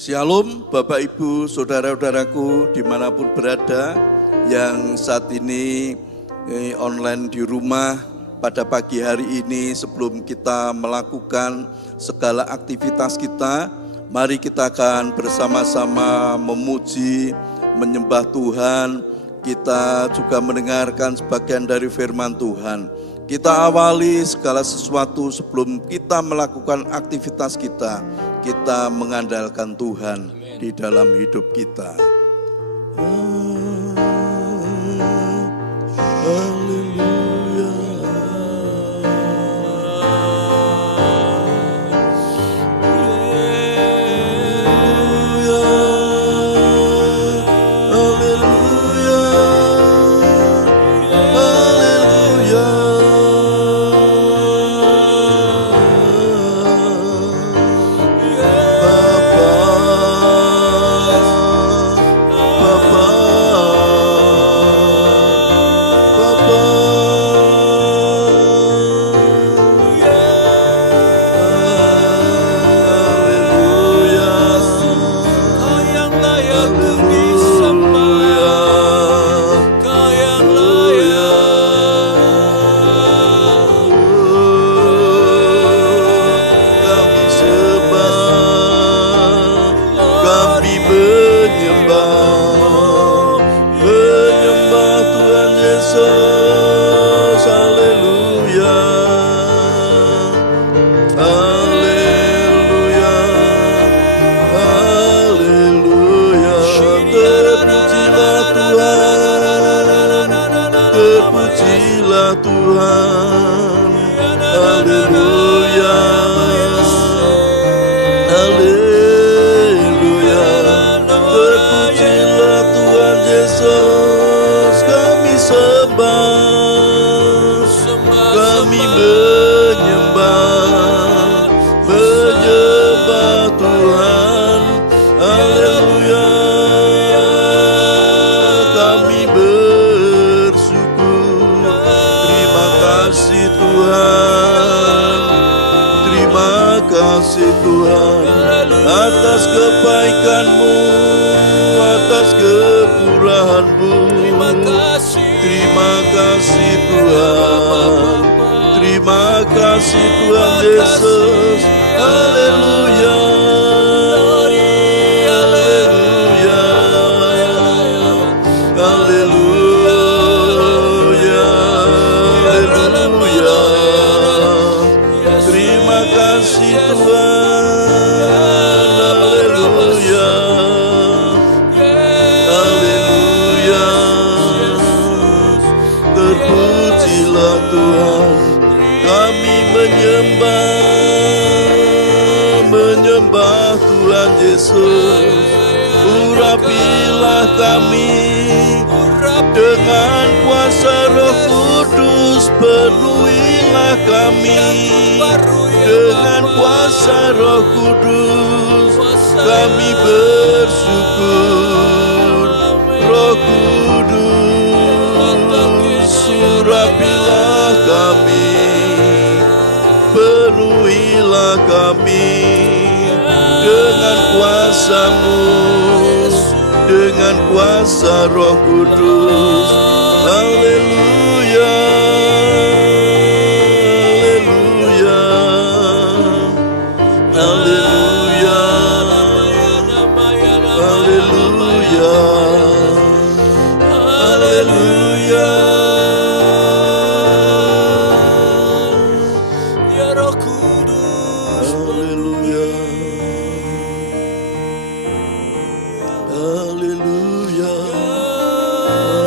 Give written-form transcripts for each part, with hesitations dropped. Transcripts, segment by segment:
Shalom Bapak Ibu, saudara-saudaraku dimanapun berada yang saat ini online di rumah pada pagi hari ini. Sebelum kita melakukan segala aktivitas kita, mari kita akan bersama-sama memuji, menyembah Tuhan. Kita juga mendengarkan sebagian dari firman Tuhan. Kita awali segala sesuatu sebelum kita melakukan aktivitas kita. Kita mengandalkan Tuhan di dalam hidup kita. Terpujilah Tuhan, haleluya, haleluya. Terpujilah Tuhan Yesus, kami sembah, kami menyembah Tuhan, haleluya. Kami terima kasih Tuhan atas kebaikan-Mu, atas kemurahan-Mu. Terima kasih Tuhan, terima kasih Tuhan Yesus, haleluya. Terpujilah Tuhan, kami menyembah Tuhan Yesus. Urapilah kami dengan kuasa Roh Kudus, penuhilah kami dengan kuasa Roh Kudus. Kami bersyukur, Roh Kudus, urapilah kami, penuhilah kami dengan kuasa-Mu, dengan kuasa Roh Kudus. Haleluya, haleluya, haleluya, haleluya, haleluya. Ya Roh Kudus, haleluya, haleluya,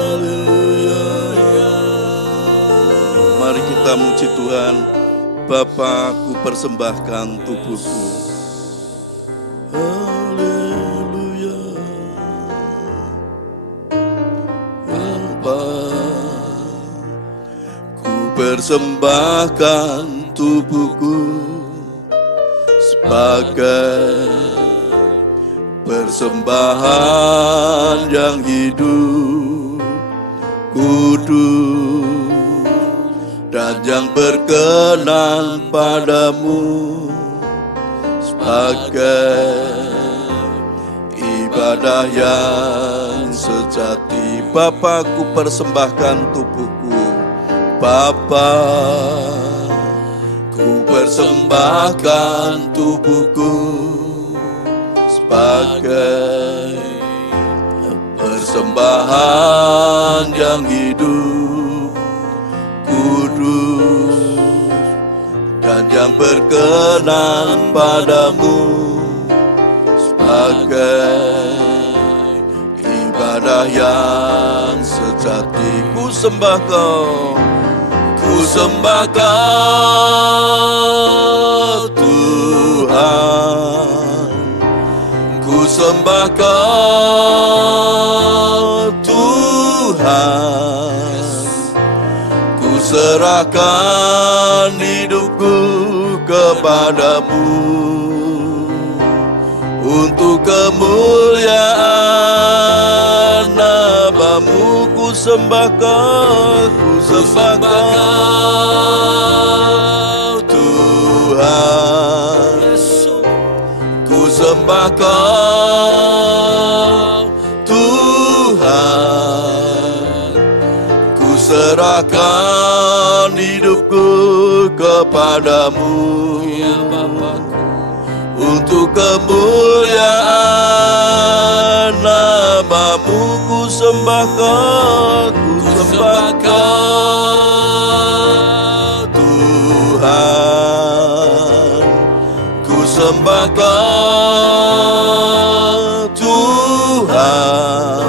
haleluya. Mari kita muji Tuhan. Bapa, ku persembahkan tubuhku. Haleluya. Bapa, ku persembahkan tubuhku sebagai persembahan yang hidup, kudus, dan yang berkenan padamu, sebagai ibadah yang sejati. Bapa, ku persembahkan tubuhku. Bapa, ku persembahkan tubuhku sebagai persembahan yang hidup, kudus, dan yang berkenan padamu, sebagai ibadah yang sejati. Ku sembah Kau, ku sembah Kau Tuhan, ku sembah Kau Tuhan, ku serahkan hidupku kepadamu untuk kemuliaan nama-Mu. Ku sembah Kau, ku sembah Kau Tuhan, ku sembah Kau Tuhan, ku serahkan hidupku kepadamu untuk kemuliaan nama-Mu. Ku sembah Kau, ku sembah Kau Tuhan, ku sembah Kau Tuhan,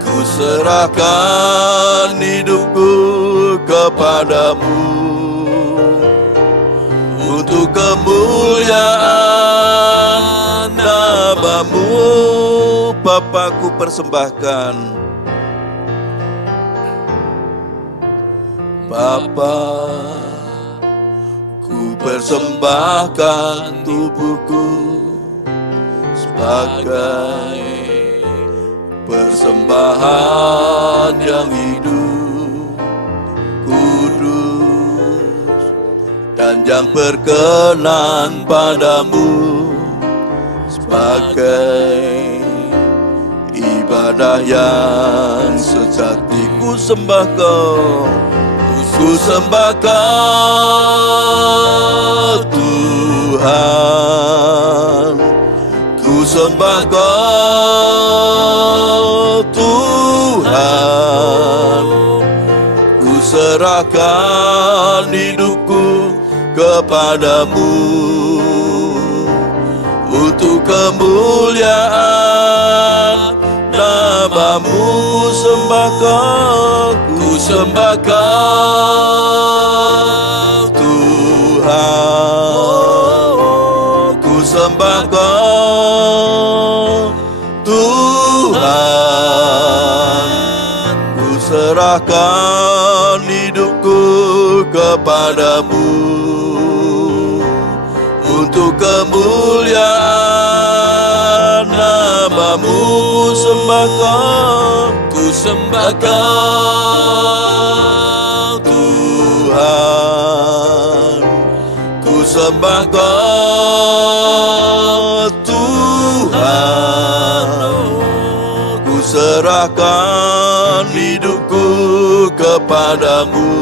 ku serahkan hidupku kepadamu untuk kemuliaan nama-Mu. Bapa, ku persembahkan. Bapa, ku persembahkan tubuhku sebagai persembahan yang hidup, kudus, dan yang berkenan padamu, sebagai ibadah yang sejati. Ku sembah Kau, ku sembah Kau Tuhan, ku sembah Kau Tuhan, ku serahkan hidupku kepadamu untuk kemuliaan nama-Mu. Ku sembah Kau, ku sembah Kau Tuhan, ku sembah Kau Tuhan, ku serahkan hidupku kepadamu untuk kemuliaan nama-Mu. Ku sembah Kau, ku sembah Kau Tuhan, ku sembah Kau Tuhan, ku serahkan hidupku kepadamu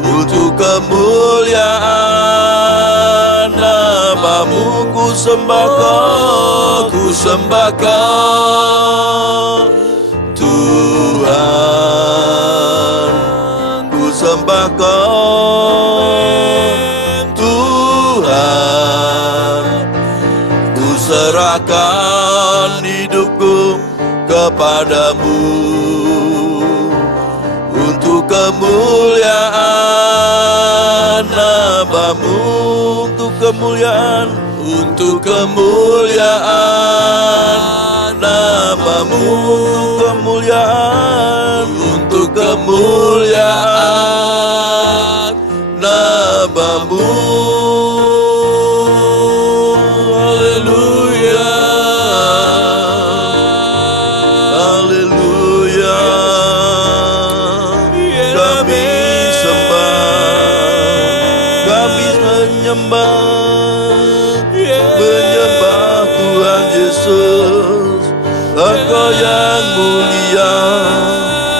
untuk kemuliaan nama-Mu. Ku sembah Kau, ku sembah Kau Tuhan, ku sembah Kau Tuhan, ku serahkan hidupku kepadamu untuk kemuliaan nama-Mu, untuk kemuliaan, untuk kemuliaan nama-Mu, kemuliaan, untuk kemuliaan nama-Mu. Haleluya, haleluya. Kami sembah, kami menyembah, menyembah Yesus, Engkau yang mulia,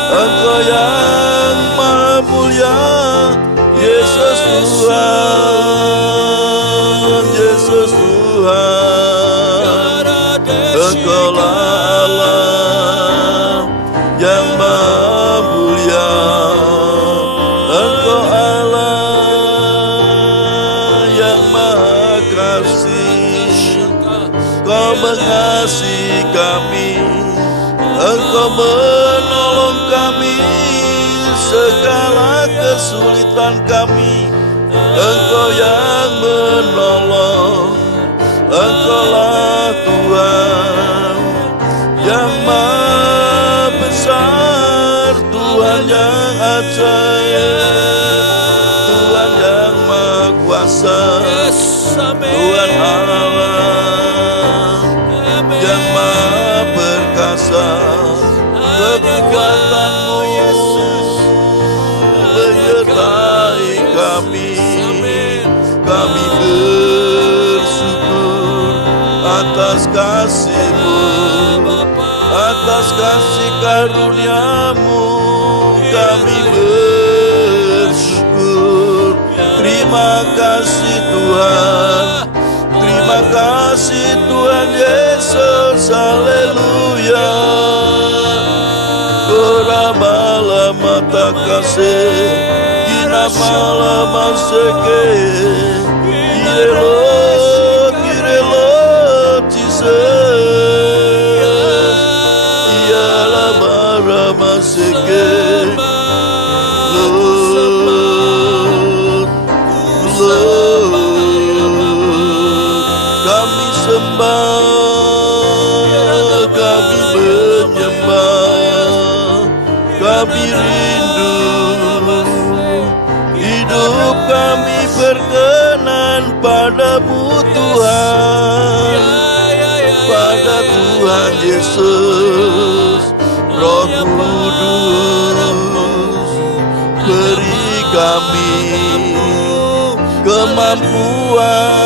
Engkau yang maha mulia, Yesus Tuhan, Yesus Tuhan. Engkaulah Allah yang maha mulia, Engkau Allah yang maha kasih. Kau mengasihi kami, Engkau menolong kami segala kesulitan kami. Engkau yang menolong, Engkaulah Tuhan yang maha besar, Tuhan yang ajaib, Tuhan yang maha kuasa, Tuhan Allah yang maha perkasa. Kekuatan-Mu menyertai kami. Kami bersyukur atas kasih-Mu, atas kasih karunia-Mu. Kami bersyukur. Terima kasih Tuhan, terima kasih Tuhan Yesus. Haleluya. Korabala mata kasih, kina malama seke, kirelo Jesus, ialah marama seke, Lord, kami sembah, kami menyembah, kami rindu, hidup kami berkenan padamu Tuhan, pada Tuhan Yesus. Roh Kudus, beri kami kemampuan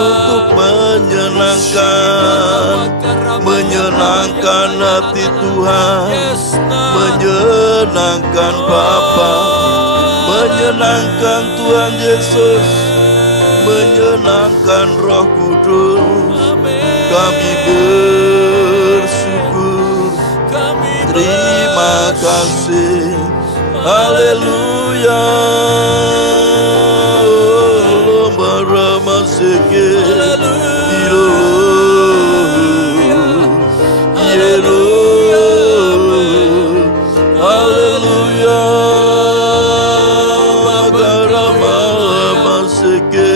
untuk menyenangkan hati Tuhan, menyenangkan Bapa, menyenangkan Tuhan Yesus, menyenangkan Roh Kudus. Kami bersyukur, terima kasih. Haleluya. Maramaseke, haleluya. Garamamaseke,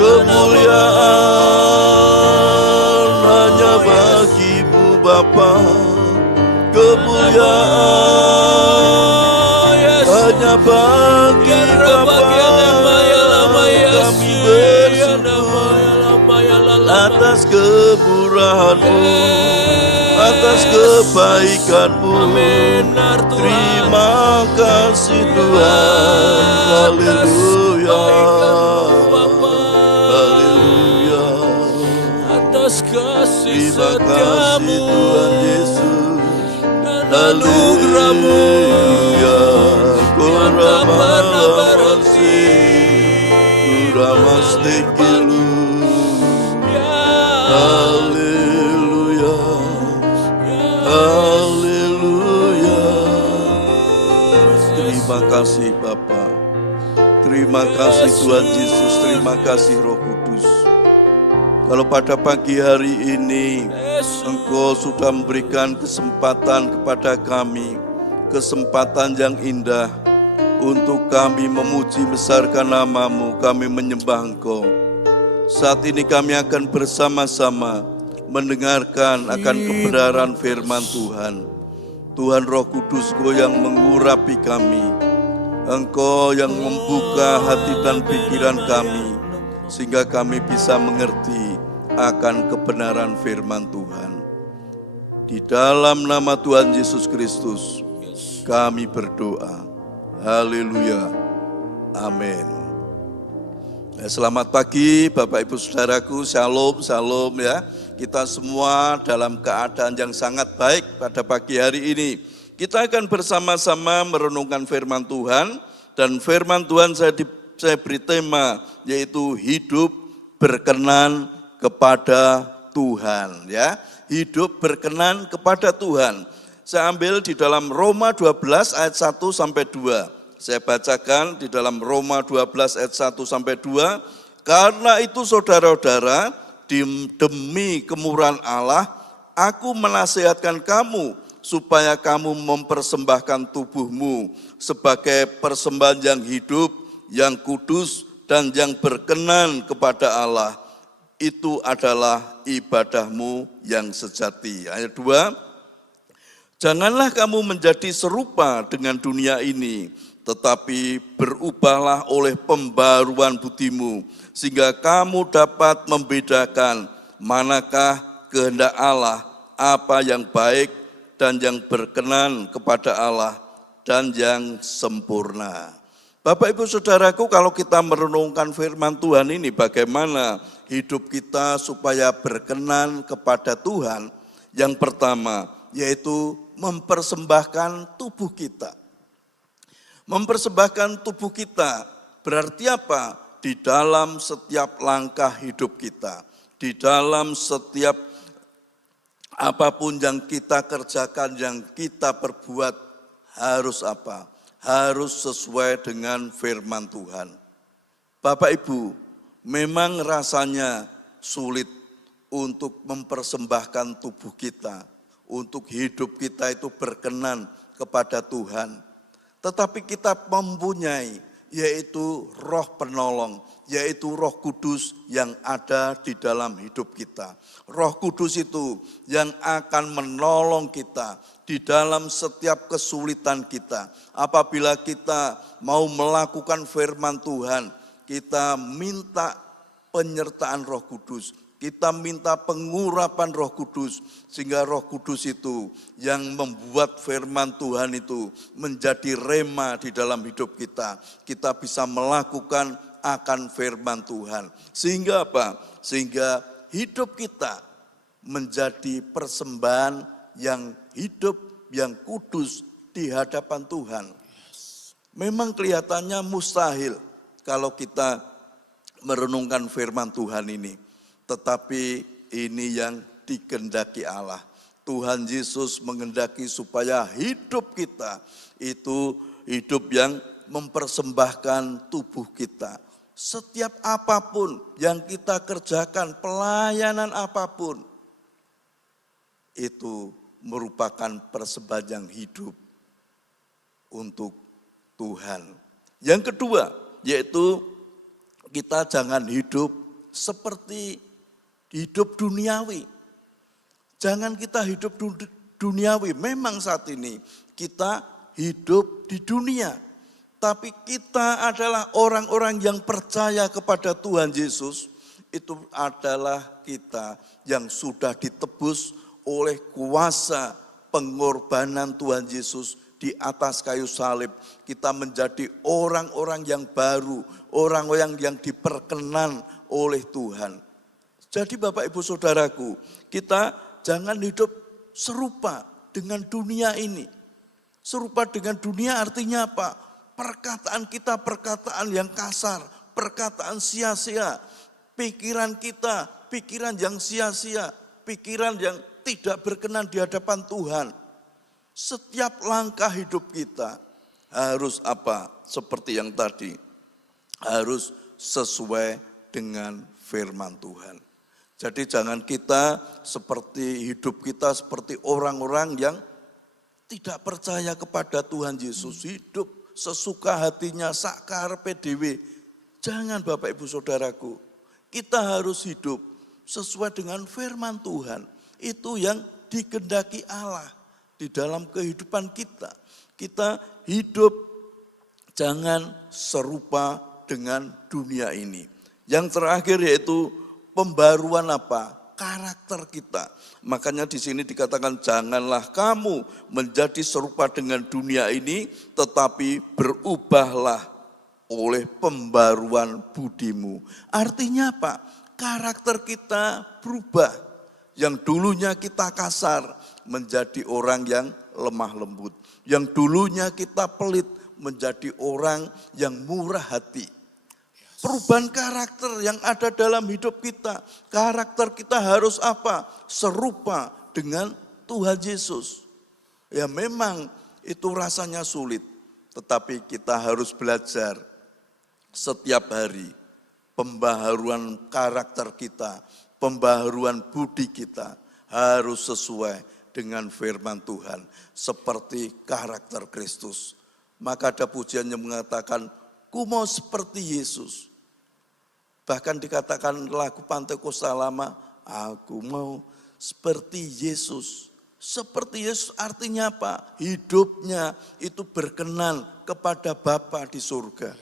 kemuliaan hanya bagi-Mu Bapa, kemuliaan hanya bagi Bapa. Kami bersyukur atas kemurahan-Mu, atas kebaikan-Mu. Terima kasih Tuhan. Haleluya. Terima kasih Tuhan Yesus dan anugerah-Mu yang tak pernah berhenti. Haleluya, haleluya. Terima kasih Bapa, Terima kasih Tuhan Yesus, terima kasih Roh Kudus. Kalau pada pagi hari ini Engkau sudah memberikan kesempatan kepada kami, kesempatan yang indah untuk kami memuji besarkan nama-Mu, kami menyembah Engkau. Saat ini kami akan bersama-sama mendengarkan akan kebenaran firman Tuhan. Tuhan Roh Kudus, Engkau yang mengurapi kami, Engkau yang membuka hati dan pikiran kami, sehingga kami bisa mengerti akan kebenaran firman Tuhan. Di dalam nama Tuhan Yesus Kristus, kami berdoa. Haleluya. Amin. Selamat pagi Bapak Ibu Saudaraku, shalom, shalom ya. Kita semua dalam keadaan yang sangat baik pada pagi hari ini. Kita akan bersama-sama merenungkan firman Tuhan, dan firman Tuhan saya beri tema yaitu hidup berkenan kepada Tuhan ya. Hidup berkenan kepada Tuhan. Saya ambil di dalam Roma 12 ayat 1 sampai 2. Saya bacakan di dalam Roma 12 ayat 1 sampai 2. Karena itu saudara-saudara, demi kemurahan Allah, aku menasihatkan kamu supaya kamu mempersembahkan tubuhmu sebagai persembahan yang hidup, yang kudus, dan yang berkenan kepada Allah. Itu adalah ibadahmu yang sejati. Ayat 2, janganlah kamu menjadi serupa dengan dunia ini, tetapi berubahlah oleh pembaruan budimu, sehingga kamu dapat membedakan manakah kehendak Allah, apa yang baik dan yang berkenan kepada Allah, dan yang sempurna. Bapak Ibu Saudaraku, kalau kita merenungkan firman Tuhan ini, bagaimana hidup kita supaya berkenan kepada Tuhan? Yang pertama, yaitu mempersembahkan tubuh kita. Mempersembahkan tubuh kita berarti apa? Di dalam setiap langkah hidup kita, di dalam setiap apapun yang kita kerjakan, yang kita perbuat, harus apa? Harus sesuai dengan firman Tuhan. Bapak Ibu, memang rasanya sulit untuk mempersembahkan tubuh kita, untuk hidup kita itu berkenan kepada Tuhan. Tetapi kita mempunyai, yaitu roh penolong, yaitu Roh Kudus yang ada di dalam hidup kita. Roh Kudus itu yang akan menolong kita di dalam setiap kesulitan kita. Apabila kita mau melakukan firman Tuhan, kita minta penyertaan Roh Kudus. Kita minta pengurapan Roh Kudus, sehingga Roh Kudus itu yang membuat firman Tuhan itu menjadi rema di dalam hidup kita. Kita bisa melakukan akan firman Tuhan. Sehingga apa? Sehingga hidup kita menjadi persembahan yang hidup, yang kudus di hadapan Tuhan. Memang kelihatannya mustahil kalau kita merenungkan firman Tuhan ini. Tetapi ini yang dikehendaki Allah. Tuhan Yesus menghendaki supaya hidup kita itu hidup yang mempersembahkan tubuh kita. Setiap apapun yang kita kerjakan, pelayanan apapun, itu merupakan persembahan yang hidup untuk Tuhan. Yang kedua, yaitu kita jangan hidup seperti hidup duniawi. Jangan kita hidup duniawi. Memang saat ini kita hidup di dunia. Tapi kita adalah orang-orang yang percaya kepada Tuhan Yesus. Itu adalah kita yang sudah ditebus oleh kuasa pengorbanan Tuhan Yesus di atas kayu salib. Kita menjadi orang-orang yang baru, orang-orang yang diperkenan oleh Tuhan. Jadi Bapak Ibu Saudaraku, kita jangan hidup serupa dengan dunia ini. Serupa dengan dunia artinya apa? Perkataan kita perkataan yang kasar, perkataan sia-sia. Pikiran kita, pikiran yang sia-sia, pikiran yang tidak berkenan di hadapan Tuhan. Setiap langkah hidup kita harus apa? Seperti yang tadi. harus sesuai dengan firman Tuhan. Jadi jangan kita hidup kita seperti orang-orang yang tidak percaya kepada Tuhan Yesus, hidup sesuka hatinya, sakarepe dhewe. Jangan Bapak Ibu Saudaraku, kita harus hidup sesuai dengan firman Tuhan. Itu yang dikehendaki Allah di dalam kehidupan kita. Kita hidup jangan serupa dengan dunia ini. Yang terakhir yaitu pembaruan apa? Karakter kita. Makanya di sini dikatakan janganlah kamu menjadi serupa dengan dunia ini, tetapi berubahlah oleh pembaruan budimu. Artinya apa? Karakter kita berubah. Yang dulunya kita kasar menjadi orang yang lemah lembut. Yang dulunya kita pelit menjadi orang yang murah hati. Perubahan karakter yang ada dalam hidup kita. Karakter kita harus apa? Serupa dengan Tuhan Yesus. Ya memang itu rasanya sulit. Tetapi kita harus belajar setiap hari. Pembaharuan karakter kita. Pembaharuan budi kita. Harus sesuai dengan firman Tuhan. Seperti karakter Kristus. Maka ada pujian yang mengatakan, ku mau seperti Yesus. Bahkan dikatakan lagu Pantekosta lama, aku mau seperti Yesus. Seperti Yesus artinya apa? Hidupnya itu berkenan kepada Bapa di surga.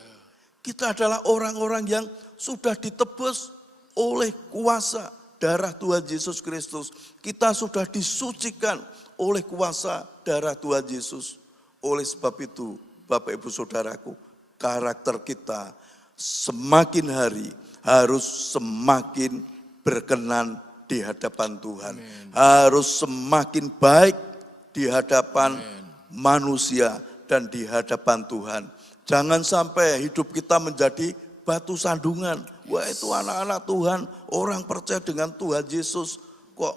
Kita adalah orang-orang yang sudah ditebus oleh kuasa darah Tuhan Yesus Kristus. Kita sudah disucikan oleh kuasa darah Tuhan Yesus. Oleh sebab itu, Bapak Ibu Saudaraku, karakter kita semakin hari harus semakin berkenan di hadapan Tuhan. Amen. Harus semakin baik di hadapan manusia dan di hadapan Tuhan. Jangan sampai hidup kita menjadi batu sandungan. Wah itu anak-anak Tuhan, orang percaya dengan Tuhan Yesus, kok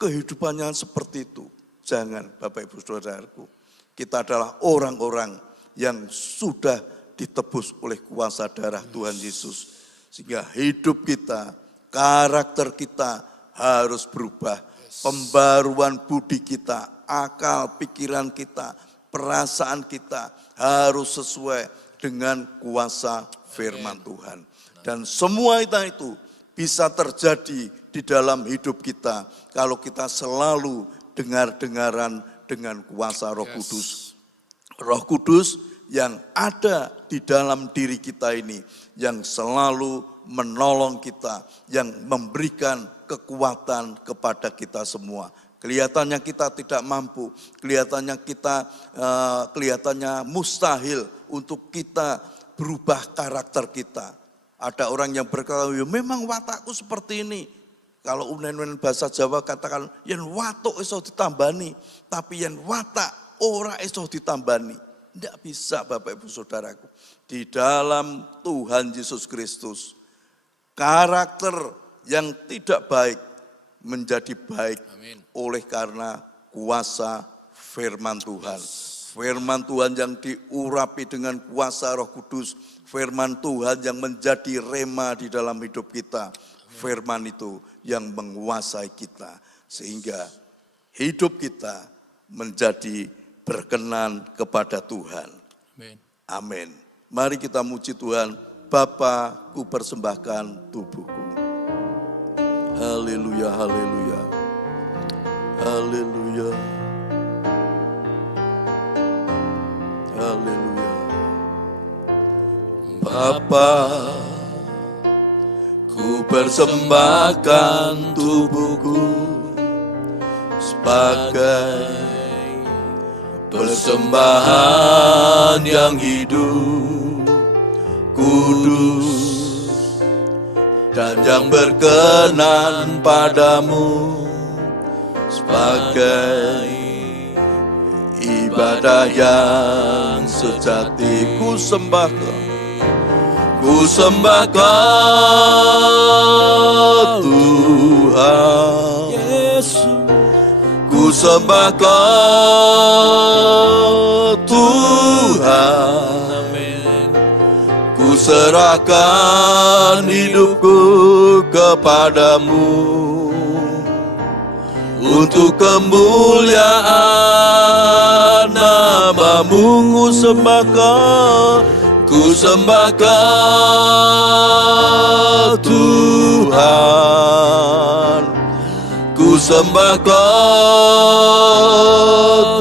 kehidupannya seperti itu. Jangan Bapak Ibu Saudaraku. Kita adalah orang-orang yang sudah ditebus oleh kuasa darah Tuhan Yesus. Sehingga hidup kita, karakter kita harus berubah. Pembaruan budi kita, akal pikiran kita, perasaan kita harus sesuai dengan kuasa firman Tuhan. Dan semua itu bisa terjadi di dalam hidup kita kalau kita selalu dengar-dengaran dengan kuasa Roh Kudus. Roh Kudus yang ada di dalam diri kita ini, yang selalu menolong kita, yang memberikan kekuatan kepada kita semua. Kelihatannya kita tidak mampu, kelihatannya mustahil untuk kita berubah karakter kita. Ada orang yang berkata, ya memang watakku seperti ini. Kalau unen bahasa Jawa katakan, yen watuk iso ditambani, tapi yen watak ora iso ditambani. Tidak bisa Bapak Ibu Saudaraku. Di dalam Tuhan Yesus Kristus, karakter yang tidak baik menjadi baik. Amin. Oleh karena kuasa firman Tuhan. Firman Tuhan yang diurapi dengan kuasa Roh Kudus. Firman Tuhan yang menjadi rema di dalam hidup kita. Amin. Firman itu yang menguasai kita. Sehingga hidup kita menjadi berkenan kepada Tuhan. Amin. Amin. Mari kita muji Tuhan. Bapa, ku persembahkan tubuhku. Haleluya, haleluya. Haleluya. Haleluya. Bapa, ku persembahkan tubuhku sebagai persembahan yang hidup, kudus, dan yang berkenan padamu, sebagai ibadah yang sejati. Ku sembahkan Tuhan Yesus. Ku sembahkan Tuhan, Amin. Ku serahkan hidupku kepadamu. Untuk kemuliaan nama-Mu ku sembahkan Tuhan. Ku sembahkan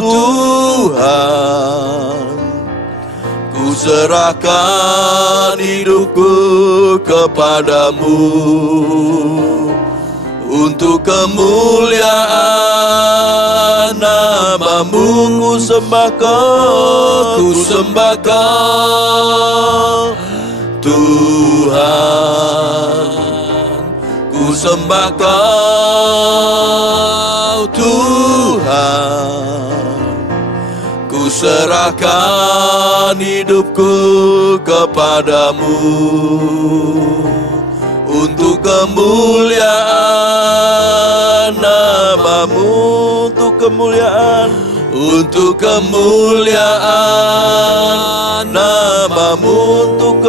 Tuhan. Ku serahkan hidupku kepadamu. Untuk kemuliaan nama-Mu ku sembahkan Tuhan. Ku sembahkan Tuhan. Ku serahkan hidupku kepadamu. Untuk kemuliaan nama-Mu, untuk kemuliaan nama-Mu, untuk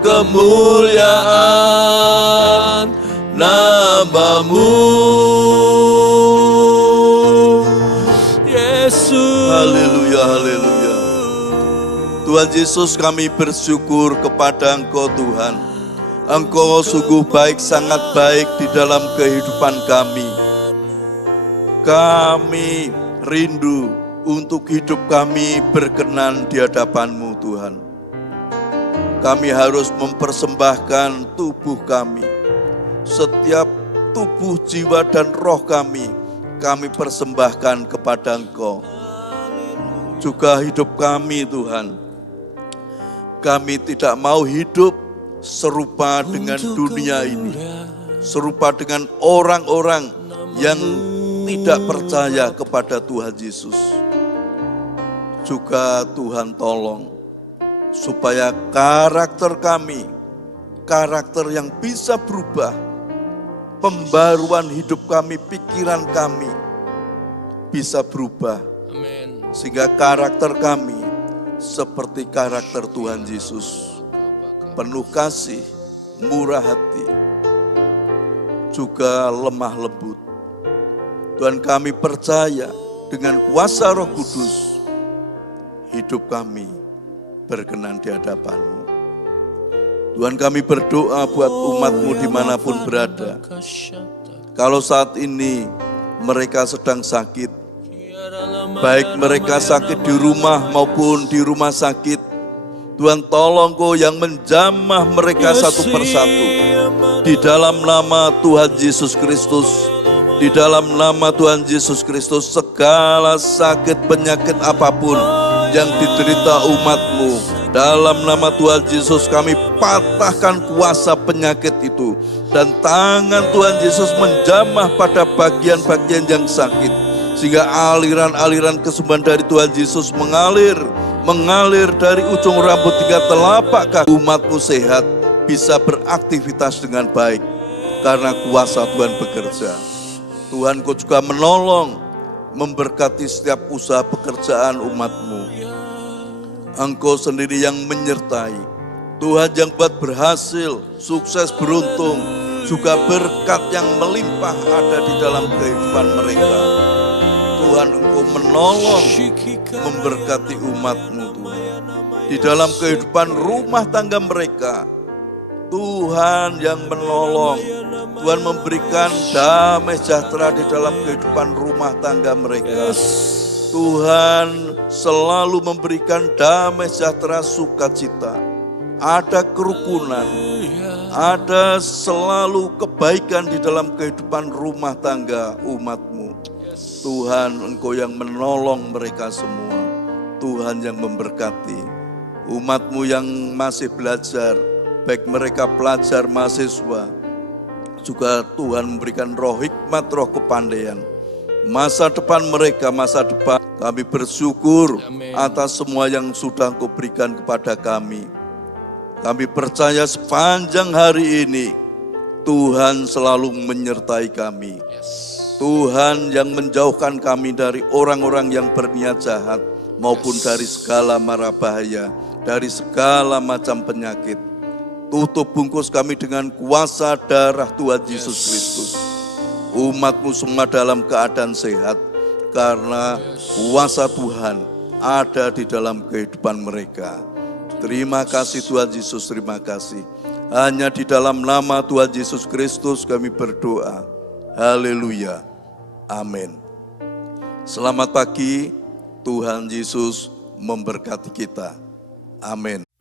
kemuliaan nama-Mu, Yesus. Haleluya, haleluya. Tuhan Yesus, kami bersyukur kepada Engkau Tuhan. Engkau sungguh baik, sangat baik di dalam kehidupan kami. Kami rindu untuk hidup kami berkenan di hadapan-Mu Tuhan. Kami harus mempersembahkan tubuh kami. Setiap tubuh, jiwa, dan roh kami persembahkan kepada Engkau. Juga hidup kami Tuhan. Kami tidak mau hidup serupa dengan dunia ini, serupa dengan orang-orang yang tidak percaya kepada Tuhan Yesus. Juga Tuhan tolong supaya karakter kami, karakter yang bisa berubah, pembaruan hidup kami, pikiran kami bisa berubah. Amin. Sehingga karakter kami seperti karakter Tuhan Yesus, penuh kasih, murah hati, juga lemah lembut. Tuhan, kami percaya dengan kuasa Roh Kudus, hidup kami berkenan di hadapan-Mu. Tuhan, kami berdoa buat umat-Mu dimanapun berada. Kalau saat ini mereka sedang sakit, baik mereka sakit di rumah maupun di rumah sakit, Tuhan tolong Kau yang menjamah mereka satu persatu. Di dalam nama Tuhan Yesus Kristus, di dalam nama Tuhan Yesus Kristus, segala sakit penyakit apapun yang diderita umat-Mu, dalam nama Tuhan Yesus kami patahkan kuasa penyakit itu. Dan tangan Tuhan Yesus menjamah pada bagian-bagian yang sakit, sehingga aliran-aliran kesembuhan dari Tuhan Yesus mengalir dari ujung rambut hingga telapak kaki. Umat-Mu sehat, bisa beraktivitas dengan baik, karena kuasa Tuhan bekerja. Tuhan, Kau juga menolong, memberkati setiap usaha pekerjaan umat-Mu. Engkau sendiri yang menyertai. Tuhan yang buat berhasil, sukses, beruntung, juga berkat yang melimpah ada di dalam kehidupan mereka. Tuhan, Engkau menolong, memberkati umat-Mu Tuhan. Di dalam kehidupan rumah tangga mereka, Tuhan yang menolong. Tuhan memberikan damai sejahtera di dalam kehidupan rumah tangga mereka. Tuhan selalu memberikan damai sejahtera, sukacita. Ada kerukunan, ada selalu kebaikan di dalam kehidupan rumah tangga umat-Mu. Tuhan, Engkau yang menolong mereka semua. Tuhan yang memberkati umat-Mu yang masih belajar, baik mereka pelajar, mahasiswa, juga Tuhan memberikan roh hikmat, roh kepandaian. Masa depan mereka, masa depan kami bersyukur atas semua yang sudah Engkau berikan kepada kami. Kami percaya sepanjang hari ini Tuhan selalu menyertai kami. Tuhan yang menjauhkan kami dari orang-orang yang berniat jahat maupun dari segala mara bahaya. dari segala macam penyakit. Tutup bungkus kami dengan kuasa darah Tuhan Yesus Kristus. Umat-Mu semua dalam keadaan sehat, karena kuasa Tuhan ada di dalam kehidupan mereka. Terima kasih Tuhan Yesus, terima kasih. Hanya di dalam nama Tuhan Yesus Kristus kami berdoa. Haleluya. Amin. Selamat pagi, Tuhan Yesus memberkati kita. Amin.